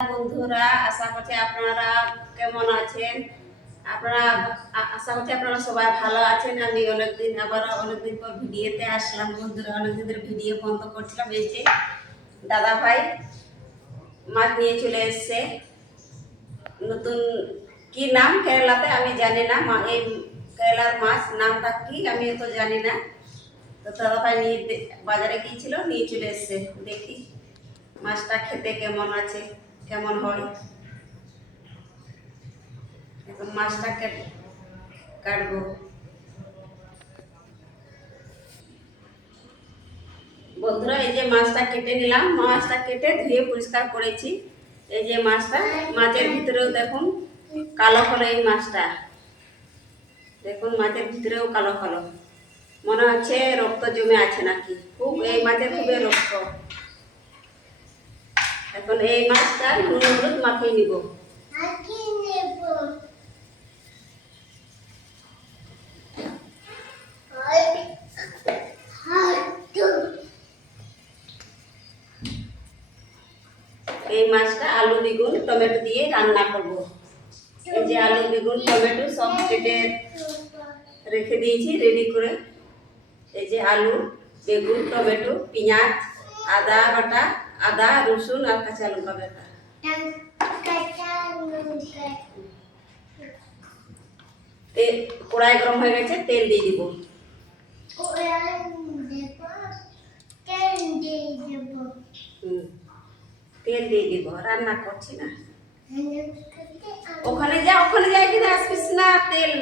বন্ধুরা, আশা করছি আপনারা কেমন আছেন। আপনারা আশা করছি আপনারা সবাই ভালো আছেন। আমি অনেকদিন পর ভিডিওতে আসলাম বন্ধুরা। অনেকদিন ধরে ভিডিও বন্ধ করছিলাম। এই যে দাদা ভাই মাছ নিয়ে চলে এসছে। নতুন কি নাম কেরালাতে আমি জানি না, এই কেরালার মাছ নামটা কি আমি তো জানি না। তো দাদা ভাই নিয়ে বাজারে গিয়েছিল, নিয়ে চলে এসছে। দেখি মাছটা খেতে কেমন আছে, কেমন হয়। এখন মাছটা কাটবো। বন্ধুরা, এই যে মাছটা কেটে নিলাম। মাছটা কেটে ধুয়ে পরিষ্কার করেছি। এই যে মাছটা, মাছের ভিতরেও দেখুন কালো কালো। এই মাছটা দেখুন, মাছের ভিতরেও কালো কালো। মনে হচ্ছে রক্ত জমে আছে নাকি। খুব এই মাছের খুবই রক্ত। এখন এই মাছটা নুন হলুদ মাখিয়ে নিব। এই মাছটা আলু বেগুন টমেটো দিয়ে রান্না করব। এই যে আলু বেগুন টমেটো সব কেটে রেখে দিয়েছি রেডি করে। এই যে আলু বেগুন টমেটো পেঁয়াজ আদা বাটা, আদা রসুন আর কাঁচা লঙ্কা বাটা। তেল কড়াই গরম হয়ে গেছে, তেল দিয়ে দিব। তেল দিয়ে দিব, রান্না করছি না। ওখানে যা কিনা আসবিস না তেল।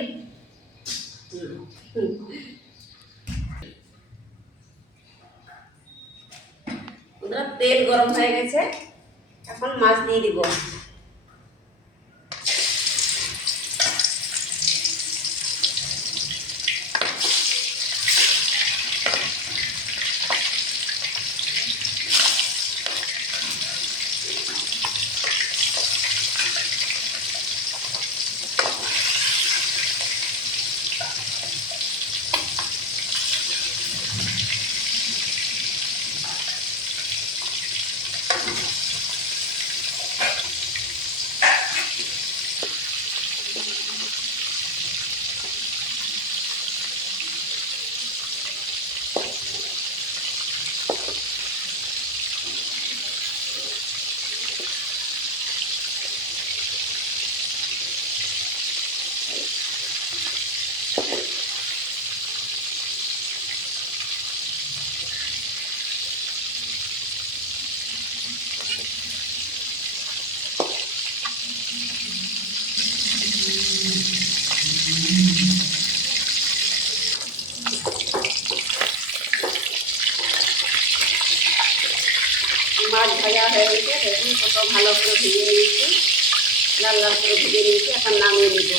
তেল গরম হয়ে গেছে, এখন মাছ দিয়ে দিব। মাছ ভাজা হয়ে গেছে, দেখুন কত ভালো করে ভেজে নিয়েছি, লাল লাল করে ভেজে নিয়েছি। এখন নামিয়ে নিব।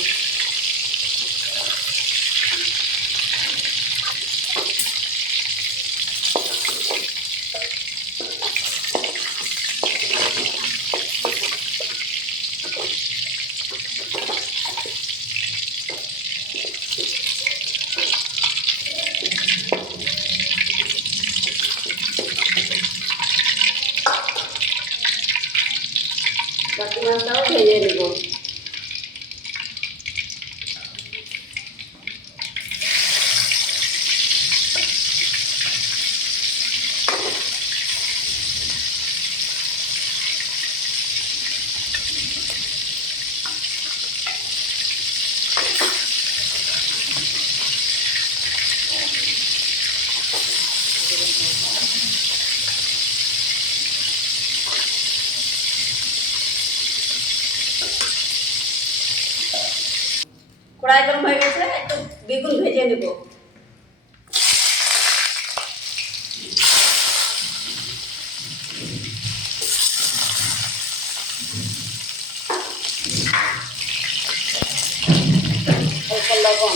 বাকি মাছটাও ভেজে নেব। কড়াই গরম হয়ে গেছে, একটু বেগুন ভেজে নেব। অল্প লবণ,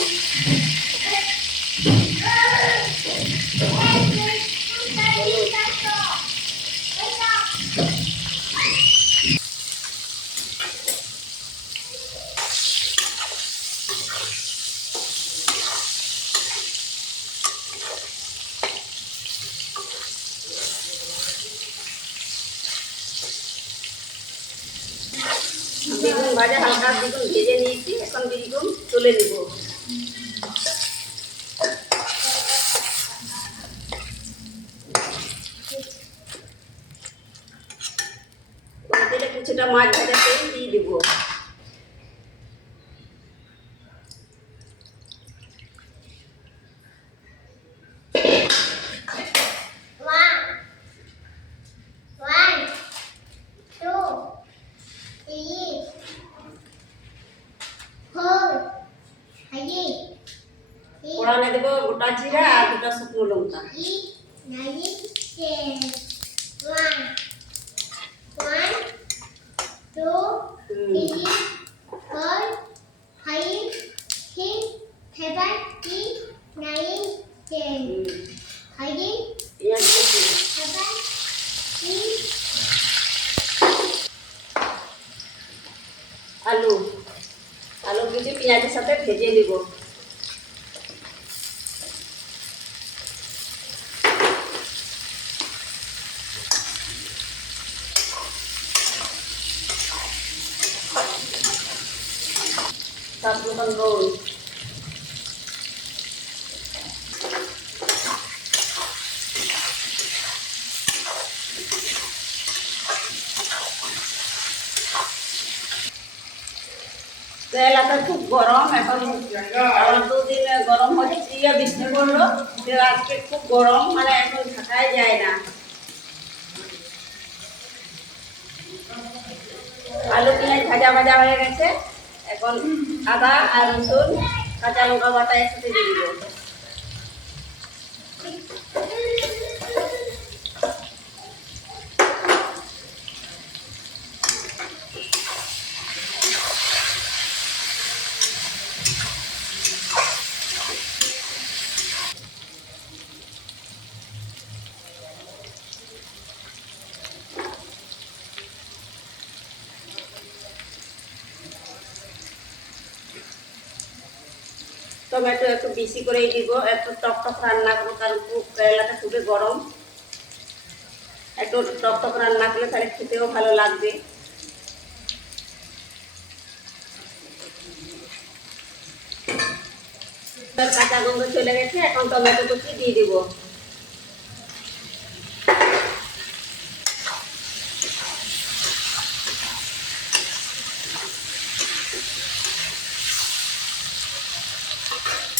বেগুন ভাজা হালকা বেগুন ভেজে নিয়েছি, এখন বেগুন তুলে নেব। দিলে কিছুটা মাছ ভাজা তেল দিয়ে দেবো। ফোড়নে দেবো গোটা জিরা আর দুটো শুকনো লঙ্কা। আলু আলু কিছু পেঁয়াজের সাথে ভেজে নিব। স্বাদ মতন নুন, তেল आता খুব গরম, এখন আমার দুদিন গরম হচ্ছে, বৃষ্টি পড়লো, আজকে খুব গরম, মানে এখন থাকাই যায় না। আলু পেঁয়াজ ভাজা ভাজা হয়ে গেছে, এখন আদা আর রসুন কাঁচা লঙ্কা বাটা একসাথে দিয়ে দিব। টমেটো একটু বেশি করেই দিব, একটু টক টক রান্না করবো, কারণ কেরালাটা খুবই গরম, একটু টক টক রান্না করলে তাহলে খেতেও ভালো লাগবে। কাঁচা গন্ধ চলে গেছে, এখন টমেটো কুচি দিয়ে দিব।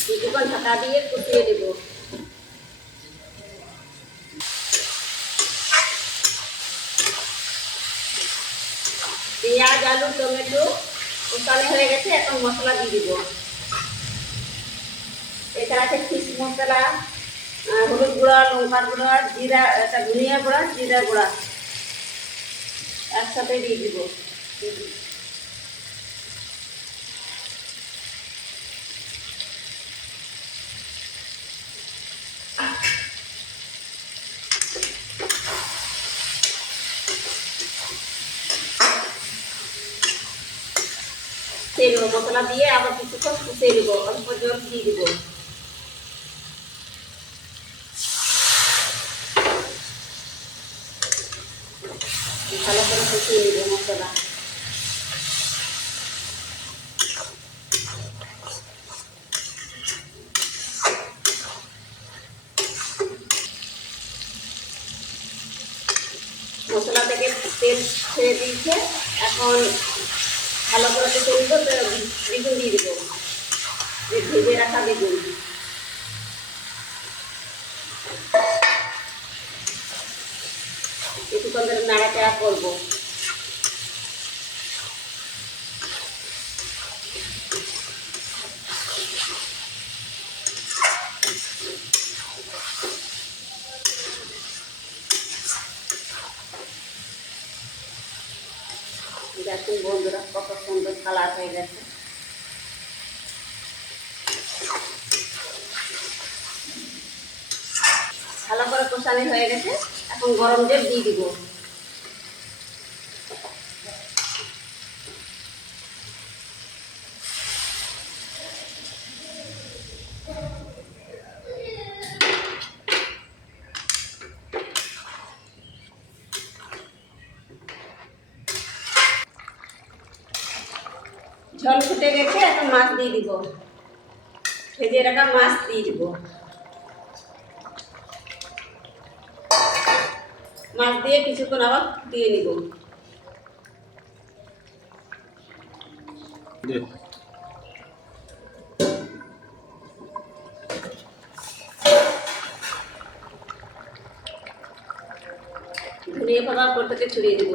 কিছুক্ষণ ঢাকা দিয়ে কষিয়ে দেব। পেঁয়াজ আলু টমেটো কষানো হয়ে গেছে, এখন মশলা দিয়ে দিব। এখানে আছে ফিশ মশলা, হলুদ গুঁড়া, লঙ্কার গুঁড়া, জিরা, একটা ধনিয়া গুঁড়া, জিরা গুঁড়া একসাথে দিয়ে দিব। মশলা দিয়ে আবার কিছুক্ষণ কষিয়ে দেবো, অল্প জল দিয়ে দেবো। ভালো করে কষিয়ে নেবো মশলা। মশলা থেকে তেল ছেড়ে দিয়েছে, এখন ভালো করে কষে নিব। বেগুন দিয়ে দেবো, ভেজে রাখা বেগুন। কিছুক্ষণ ধরে নাড়াচাড়া করবো। দেখুন বন্ধুরা, কত সুন্দর কালার হয়ে গেছে। ভালো করে কষানো হয়ে গেছে, এখন গরম জল দিয়ে দিব। ঝোল ফুটে গেছে, এখন মাছ দিয়ে দিব, ভেজে রাখা মাছ দিয়ে দিব। মাছ দিয়ে কিছুক্ষণ আবার দিয়ে নিব। ধনিয়া পাতা উপর থেকে ছড়িয়ে দেব।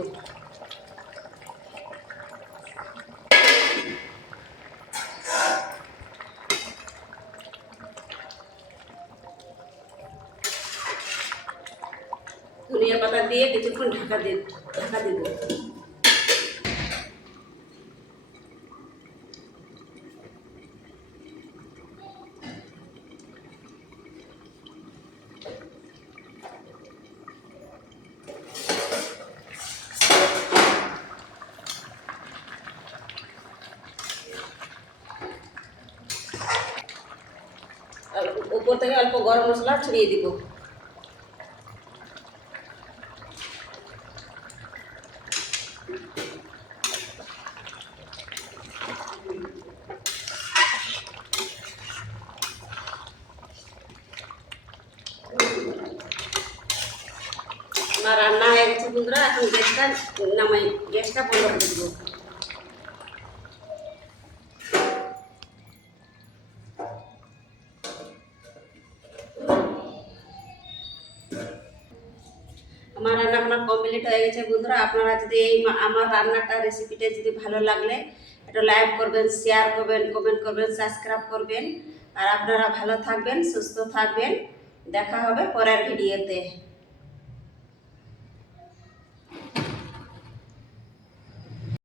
ধনিয়া পাতা দিয়ে কিছুক্ষণ ঢাকা দেব। উপর থেকে অল্প গরম মশলা ছড়িয়ে দিব। আমার রান্না হয়ে গেছে বন্ধুরা, এখন গ্যাসটা বন্ধ করে দেব। আমার রান্না কমপ্লিট হয়ে গেছে বন্ধুরা। আপনারা যদি আমার রান্নাটা রেসিপিটা যদি ভালো লাগলে একটু লাইক করবেন, শেয়ার করবেন, কমেন্ট করবেন, সাবস্ক্রাইব করবেন। আর আপনারা ভালো থাকবেন, সুস্থ থাকবেন। দেখা হবে পরের ভিডিওতে।